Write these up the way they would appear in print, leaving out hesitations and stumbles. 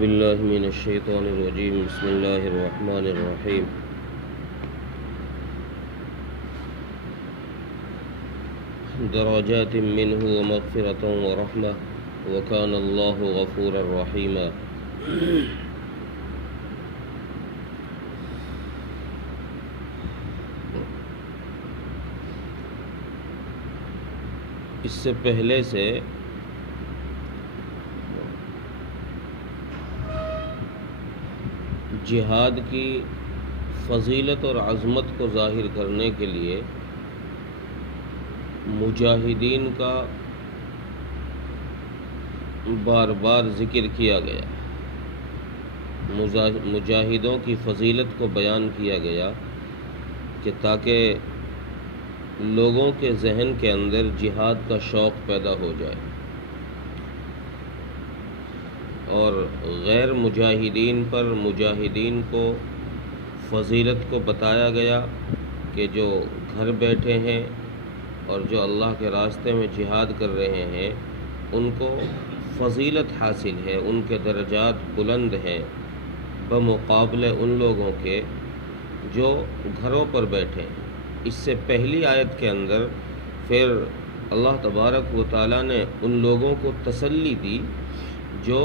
باللہ من الشیطان الرجیم بسم اللہ الرحمن الرحیم درجات منہ ومغفرۃ ورحمہ وکان اللہ غفورا رحیما۔ اس سے پہلے سے جہاد کی فضیلت اور عظمت کو ظاہر کرنے کے لیے مجاہدین کا بار بار ذکر کیا گیا، مجاہدوں کی فضیلت کو بیان کیا گیا کہ تاکہ لوگوں کے ذہن کے اندر جہاد کا شوق پیدا ہو جائے، اور غیر مجاہدین پر مجاہدین کو فضیلت کو بتایا گیا کہ جو گھر بیٹھے ہیں اور جو اللہ کے راستے میں جہاد کر رہے ہیں ان کو فضیلت حاصل ہے، ان کے درجات بلند ہیں بمقابلے ان لوگوں کے جو گھروں پر بیٹھے ہیں۔ اس سے پہلی آیت کے اندر پھر اللہ تبارک و تعالیٰ نے ان لوگوں کو تسلی دی جو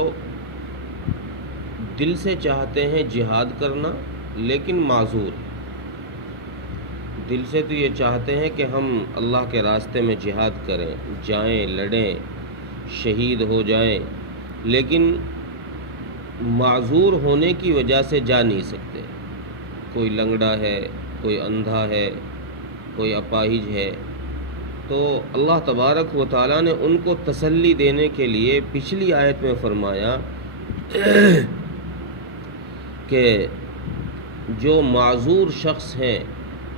دل سے چاہتے ہیں جہاد کرنا لیکن معذور ہیں۔ دل سے تو یہ چاہتے ہیں کہ ہم اللہ کے راستے میں جہاد کریں، جائیں، لڑیں، شہید ہو جائیں، لیکن معذور ہونے کی وجہ سے جا نہیں سکتے۔ کوئی لنگڑا ہے، کوئی اندھا ہے، کوئی اپاہج ہے، تو اللہ تبارک و تعالیٰ نے ان کو تسلی دینے کے لیے پچھلی آیت میں فرمایا کہ جو معذور شخص ہیں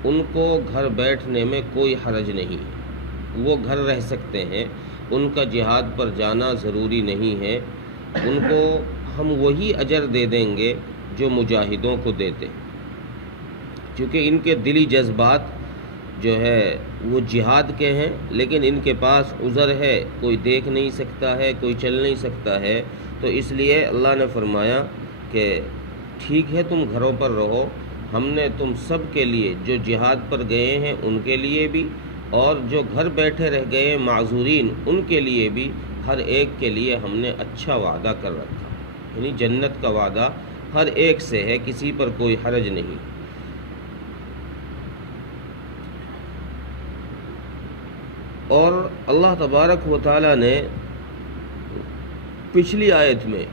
ان کو گھر بیٹھنے میں کوئی حرج نہیں ہے، وہ گھر رہ سکتے ہیں، ان کا جہاد پر جانا ضروری نہیں ہے، ان کو ہم وہی اجر دے دیں گے جو مجاہدوں کو دیتے ہیں، کیونکہ ان کے دلی جذبات جو ہے وہ جہاد کے ہیں، لیکن ان کے پاس عذر ہے، کوئی دیکھ نہیں سکتا ہے، کوئی چل نہیں سکتا ہے، تو اس لیے اللہ نے فرمایا کہ ٹھیک ہے تم گھروں پر رہو، ہم نے تم سب کے لیے جو جہاد پر گئے ہیں ان کے لیے بھی اور جو گھر بیٹھے رہ گئے معذورین ان کے لیے بھی ہر ایک کے لیے ہم نے اچھا وعدہ کر رکھا، یعنی جنت کا وعدہ ہر ایک سے ہے، کسی پر کوئی حرج نہیں۔ اور اللہ تبارک و تعالیٰ نے پچھلی آیت میں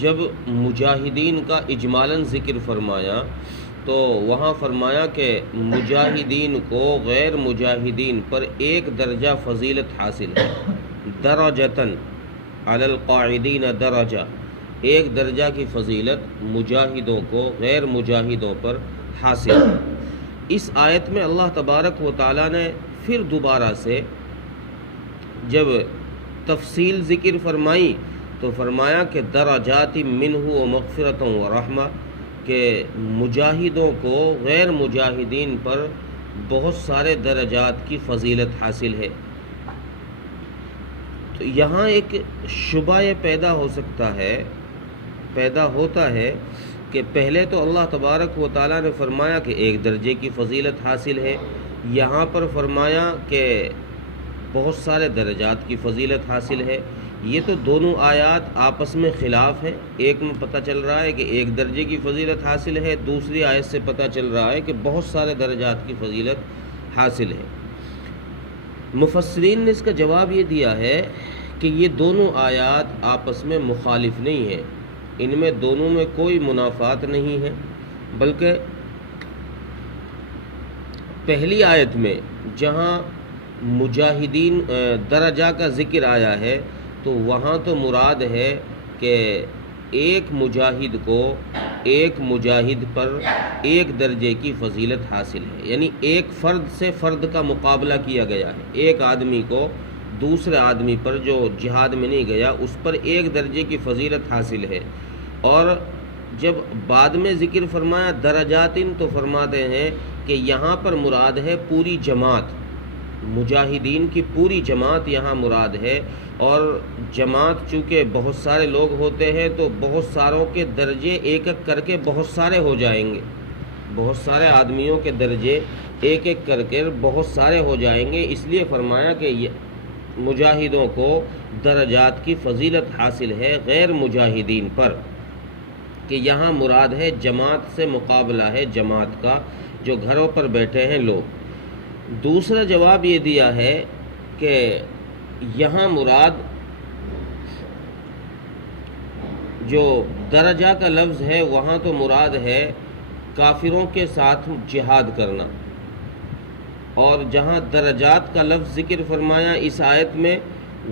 جب مجاہدین کا اجمالاً ذکر فرمایا تو وہاں فرمایا کہ مجاہدین کو غیر مجاہدین پر ایک درجہ فضیلت حاصل ہے، درجتاً علی القاعدین درجہ، ایک درجہ کی فضیلت مجاہدوں کو غیر مجاہدوں پر حاصل ہے۔ اس آیت میں اللہ تبارک و تعالیٰ نے پھر دوبارہ سے جب تفصیل ذکر فرمائی تو فرمایا کہ درجات منہ و مغفرۃ و رحمہ، کہ مجاہدوں کو غیر مجاہدین پر بہت سارے درجات کی فضیلت حاصل ہے۔ تو یہاں ایک شبہ یہ پیدا ہوتا ہے کہ پہلے تو اللہ تبارک و تعالیٰ نے فرمایا کہ ایک درجے کی فضیلت حاصل ہے، یہاں پر فرمایا کہ بہت سارے درجات کی فضیلت حاصل ہے۔ یہ تو دونوں آیات آپس میں خلاف ہیں، ایک میں پتہ چل رہا ہے کہ ایک درجے کی فضیلت حاصل ہے، دوسری آیت سے پتہ چل رہا ہے کہ بہت سارے درجات کی فضیلت حاصل ہے۔ مفسرین نے اس کا جواب یہ دیا ہے کہ یہ دونوں آیات آپس میں مخالف نہیں ہیں، ان میں دونوں میں کوئی منافات نہیں ہے، بلکہ پہلی آیت میں جہاں مجاہدین درجہ کا ذکر آیا ہے تو وہاں تو مراد ہے کہ ایک مجاہد کو ایک مجاہد پر ایک درجے کی فضیلت حاصل ہے، یعنی ایک فرد سے فرد کا مقابلہ کیا گیا ہے، ایک آدمی کو دوسرے آدمی پر جو جہاد میں نہیں گیا اس پر ایک درجے کی فضیلت حاصل ہے۔ اور جب بعد میں ذکر فرمایا درجات تو فرماتے ہیں کہ یہاں پر مراد ہے پوری جماعت، مجاہدین کی پوری جماعت یہاں مراد ہے، اور جماعت چونکہ بہت سارے لوگ ہوتے ہیں تو بہت ساروں کے درجے ایک ایک کر کے بہت سارے ہو جائیں گے، بہت سارے آدمیوں کے درجے ایک ایک کر کے بہت سارے ہو جائیں گے، اس لیے فرمایا کہ مجاہدوں کو درجات کی فضیلت حاصل ہے غیر مجاہدین پر، کہ یہاں مراد ہے جماعت سے مقابلہ ہے جماعت کا، جو گھروں پر بیٹھے ہیں لوگ۔ دوسرا جواب یہ دیا ہے کہ یہاں مراد جو درجہ کا لفظ ہے وہاں تو مراد ہے کافروں کے ساتھ جہاد کرنا، اور جہاں درجات کا لفظ ذکر فرمایا اس آیت میں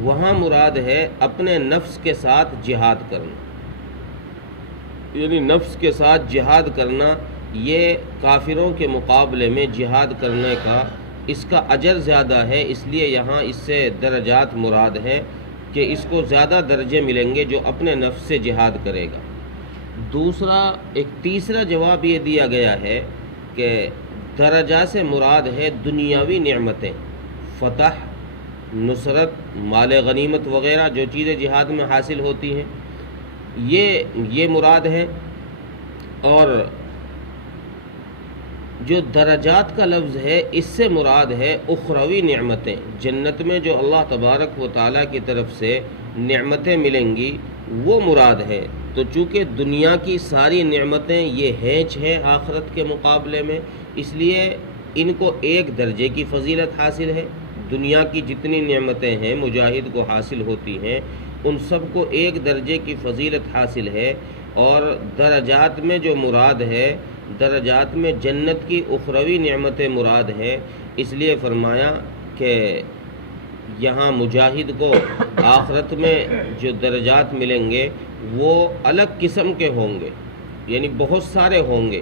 وہاں مراد ہے اپنے نفس کے ساتھ جہاد کرنا، یعنی نفس کے ساتھ جہاد کرنا، یہ کافروں کے مقابلے میں جہاد کرنے کا اس کا اجر زیادہ ہے، اس لیے یہاں اس سے درجات مراد ہے کہ اس کو زیادہ درجے ملیں گے جو اپنے نفس سے جہاد کرے گا۔ تیسرا جواب یہ دیا گیا ہے کہ درجہ سے مراد ہے دنیاوی نعمتیں، فتح، نصرت، مال غنیمت وغیرہ جو چیزیں جہاد میں حاصل ہوتی ہیں، یہ مراد ہے۔ اور جو درجات کا لفظ ہے اس سے مراد ہے اخروی نعمتیں، جنت میں جو اللہ تبارک و تعالیٰ کی طرف سے نعمتیں ملیں گی وہ مراد ہے۔ تو چونکہ دنیا کی ساری نعمتیں یہ ہینچ ہیں آخرت کے مقابلے میں، اس لیے ان کو ایک درجے کی فضیلت حاصل ہے۔ دنیا کی جتنی نعمتیں ہیں مجاہد کو حاصل ہوتی ہیں ان سب کو ایک درجے کی فضیلت حاصل ہے، اور درجات میں جو مراد ہے، درجات میں جنت کی اخروی نعمتیں مراد ہیں، اس لیے فرمایا کہ یہاں مجاہد کو آخرت میں جو درجات ملیں گے وہ الگ قسم کے ہوں گے، یعنی بہت سارے ہوں گے۔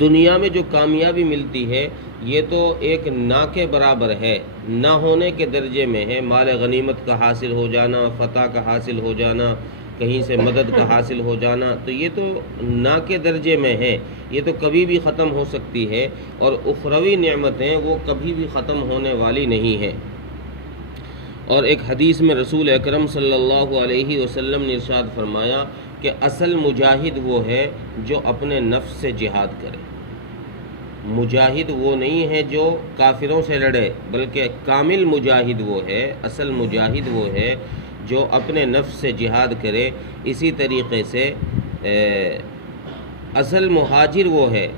دنیا میں جو کامیابی ملتی ہے یہ تو ایک نا کے برابر ہے، نہ ہونے کے درجے میں ہے، مال غنیمت کا حاصل ہو جانا، فتح کا حاصل ہو جانا، کہیں سے مدد کا حاصل ہو جانا، تو یہ تو نا کے درجے میں ہے، یہ تو کبھی بھی ختم ہو سکتی ہے، اور اخروی نعمتیں وہ کبھی بھی ختم ہونے والی نہیں ہیں۔ اور ایک حدیث میں رسول اکرم صلی اللہ علیہ وسلم نے ارشاد فرمایا کہ اصل مجاہد وہ ہے جو اپنے نفس سے جہاد کرے۔ مجاہد وہ نہیں ہے جو کافروں سے لڑے، بلکہ کامل مجاہد وہ ہے، اصل مجاہد وہ ہے جو اپنے نفس سے جہاد کرے۔ اسی طریقے سے اصل مہاجر وہ ہے،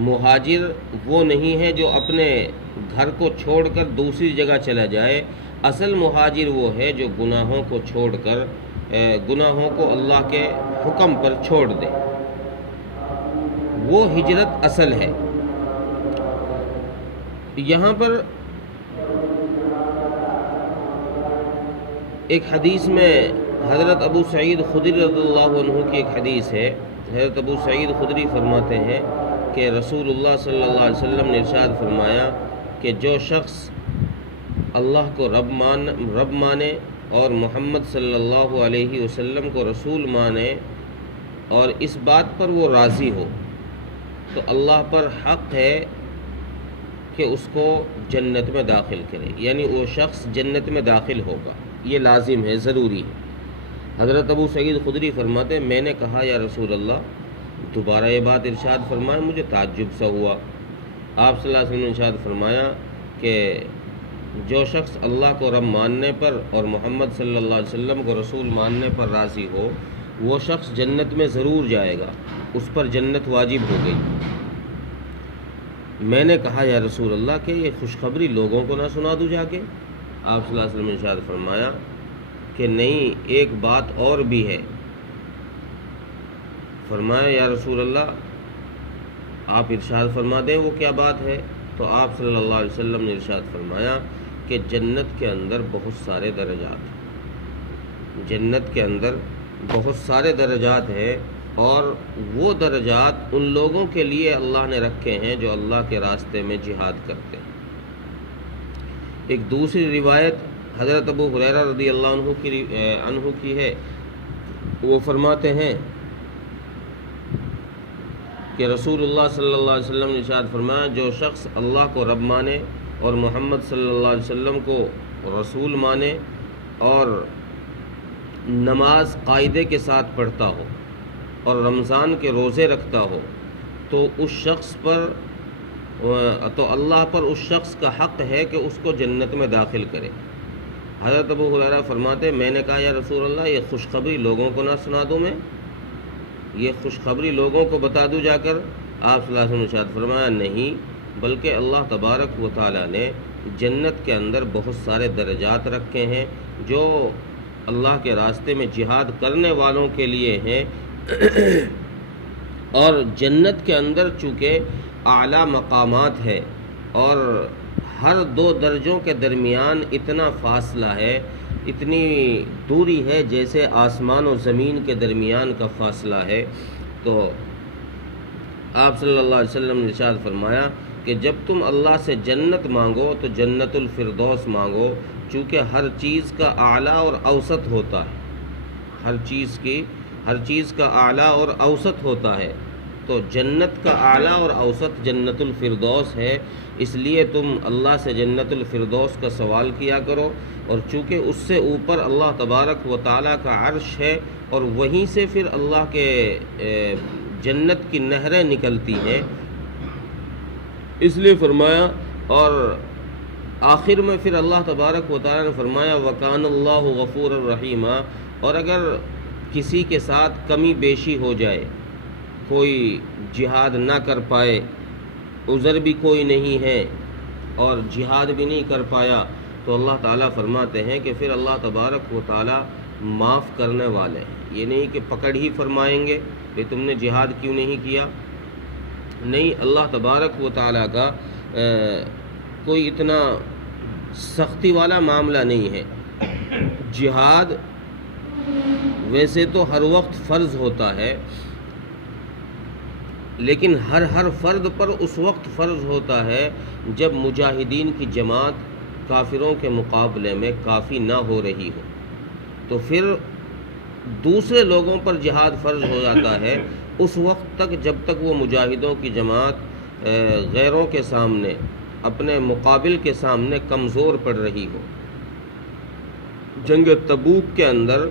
مہاجر وہ نہیں ہے جو اپنے گھر کو چھوڑ کر دوسری جگہ چلا جائے، اصل مہاجر وہ ہے جو گناہوں کو چھوڑ کر گناہوں کو اللہ کے حکم پر چھوڑ دے، وہ ہجرت اصل ہے۔ یہاں پر ایک حدیث میں حضرت ابو سعید خدری رضی اللہ عنہ کی ایک حدیث ہے، حضرت ابو سعید خدری فرماتے ہیں کہ رسول اللہ صلی اللہ علیہ وسلم نے ارشاد فرمایا کہ جو شخص اللہ کو رب مانے اور محمد صلی اللہ علیہ وسلم کو رسول مانے اور اس بات پر وہ راضی ہو تو اللہ پر حق ہے کہ اس کو جنت میں داخل کرے، یعنی وہ شخص جنت میں داخل ہوگا، یہ لازم ہے، ضروری ہے۔ حضرت ابو سعید خدری فرماتے ہیں میں نے کہا یا رسول اللہ دوبارہ یہ بات ارشاد فرمائے، مجھے تعجب سا ہوا۔ آپ صلی اللہ علیہ وسلم نے ارشاد فرمایا کہ جو شخص اللہ کو رب ماننے پر اور محمد صلی اللہ علیہ وسلم کو رسول ماننے پر راضی ہو وہ شخص جنت میں ضرور جائے گا، اس پر جنت واجب ہو گئی۔ میں نے کہا یا رسول اللہ کہ یہ خوشخبری لوگوں کو نہ سنا دوں جا کے؟ آپ صلی اللہ علیہ وسلم نے ارشاد فرمایا کہ نہیں، ایک بات اور بھی ہے۔ فرمایا یا رسول اللہ آپ ارشاد فرما دیں وہ کیا بات ہے؟ تو آپ صلی اللہ علیہ وسلم نے ارشاد فرمایا کہ جنت کے اندر بہت سارے درجات ہیں، جنت کے اندر بہت سارے درجات ہیں، اور وہ درجات ان لوگوں کے لیے اللہ نے رکھے ہیں جو اللہ کے راستے میں جہاد کرتے ہیں۔ ایک دوسری روایت حضرت ابو ہریرہ رضی اللہ عنہ کی ہے، وہ فرماتے ہیں کہ رسول اللہ صلی اللہ علیہ وسلم نے ارشاد فرمایا جو شخص اللہ کو رب مانے اور محمد صلی اللہ علیہ وسلم کو رسول مانے اور نماز قاعدے کے ساتھ پڑھتا ہو اور رمضان کے روزے رکھتا ہو تو اس شخص پر تو اللہ پر اس شخص کا حق ہے کہ اس کو جنت میں داخل کرے۔ حضرت ابو ہریرہ فرماتے میں نے کہا یا رسول اللہ یہ خوشخبری لوگوں کو نہ سنا دوں میں، یہ خوشخبری لوگوں کو بتا دوں جا کر؟ آپ صلی اللہ علیہ وسلم نے ارشاد فرمایا نہیں، بلکہ اللہ تبارک و تعالیٰ نے جنت کے اندر بہت سارے درجات رکھے ہیں جو اللہ کے راستے میں جہاد کرنے والوں کے لیے ہیں، اور جنت کے اندر چونکہ اعلیٰ مقامات ہے اور ہر دو درجوں کے درمیان اتنا فاصلہ ہے، اتنی دوری ہے جیسے آسمان و زمین کے درمیان کا فاصلہ ہے۔ تو آپ صلی اللہ علیہ وسلم نے ارشاد فرمایا کہ جب تم اللہ سے جنت مانگو تو جنت الفردوس مانگو، چونکہ ہر چیز کا اعلیٰ اور اوسط ہوتا ہے، ہر چیز کا اعلیٰ اور اوسط ہوتا ہے، تو جنت کا اعلیٰ اور اوسط جنت الفردوس ہے، اس لیے تم اللہ سے جنت الفردوس کا سوال کیا کرو، اور چونکہ اس سے اوپر اللہ تبارک و تعالیٰ کا عرش ہے اور وہیں سے پھر اللہ کے جنت کی نہریں نکلتی ہیں، اس لیے فرمایا۔ اور آخر میں پھر اللہ تبارک و تعالیٰ نے فرمایا وَكَانَ اللَّهُ غَفُورًا رَحِيمًا، اور اگر کسی کے ساتھ کمی بیشی ہو جائے، کوئی جہاد نہ کر پائے، عذر بھی کوئی نہیں ہے اور جہاد بھی نہیں کر پایا، تو اللہ تعالیٰ فرماتے ہیں کہ پھر اللہ تبارک و تعالیٰ معاف کرنے والے ہیں۔ یہ نہیں کہ پکڑ ہی فرمائیں گے کہ تم نے جہاد کیوں نہیں کیا، نہیں، اللہ تبارک و تعالیٰ کا کوئی اتنا سختی والا معاملہ نہیں ہے۔ جہاد ویسے تو ہر وقت فرض ہوتا ہے، لیکن ہر فرد پر اس وقت فرض ہوتا ہے جب مجاہدین کی جماعت کافروں کے مقابلے میں کافی نہ ہو رہی ہو، تو پھر دوسرے لوگوں پر جہاد فرض ہو جاتا ہے اس وقت تک جب تک وہ مجاہدوں کی جماعت غیروں کے سامنے، اپنے مقابل کے سامنے کمزور پڑ رہی ہو۔ جنگ تبوک کے اندر،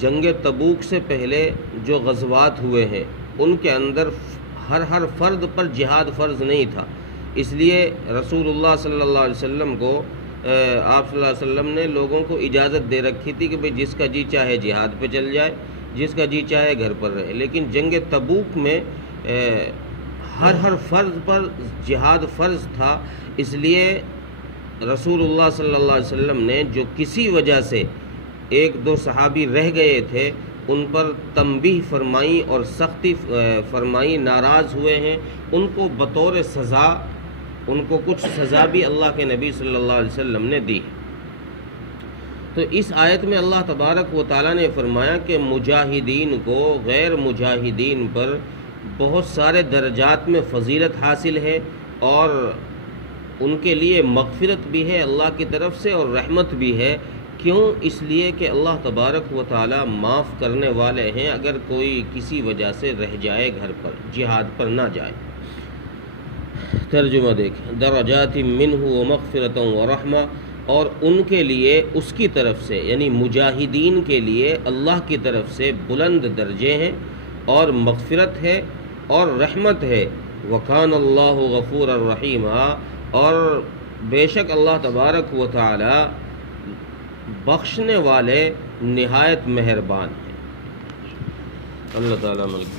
جنگ تبوک سے پہلے جو غزوات ہوئے ہیں ان کے اندر ہر فرد پر جہاد فرض نہیں تھا، اس لیے رسول اللہ صلی اللہ علیہ وسلم کو آپ صلی اللہ علیہ وسلم نے لوگوں کو اجازت دے رکھی تھی کہ بھئی جس کا جی چاہے جہاد پہ چل جائے، جس کا جی چاہے گھر پر رہے، لیکن جنگ تبوک میں ہر فرد پر جہاد فرض تھا، اس لیے رسول اللہ صلی اللہ علیہ وسلم نے جو کسی وجہ سے ایک دو صحابی رہ گئے تھے ان پر تنبیہ فرمائی اور سختی فرمائی، ناراض ہوئے ہیں، ان کو بطور سزا، ان کو کچھ سزا بھی اللہ کے نبی صلی اللہ علیہ وسلم نے دی۔ تو اس آیت میں اللہ تبارک و تعالیٰ نے فرمایا کہ مجاہدین کو غیر مجاہدین پر بہت سارے درجات میں فضیلت حاصل ہے، اور ان کے لیے مغفرت بھی ہے اللہ کی طرف سے اور رحمت بھی ہے۔ کیوں؟ اس لیے کہ اللہ تبارک و تعالیٰ معاف کرنے والے ہیں اگر کوئی کسی وجہ سے رہ جائے گھر پر، جہاد پر نہ جائے۔ ترجمہ دیکھیں، درجات منہ ومغفرۃ ورحمہ، اور ان کے لیے اس کی طرف سے یعنی مجاہدین کے لیے اللہ کی طرف سے بلند درجے ہیں اور مغفرت ہے اور رحمت ہے۔ وَكَانَ اللَّهُ غَفُورًا رَحِيمًا، اور بے شک اللہ تبارک و تعالی بخشنے والے نہایت مہربان ہیں۔ اللہ تعالیٰ ملک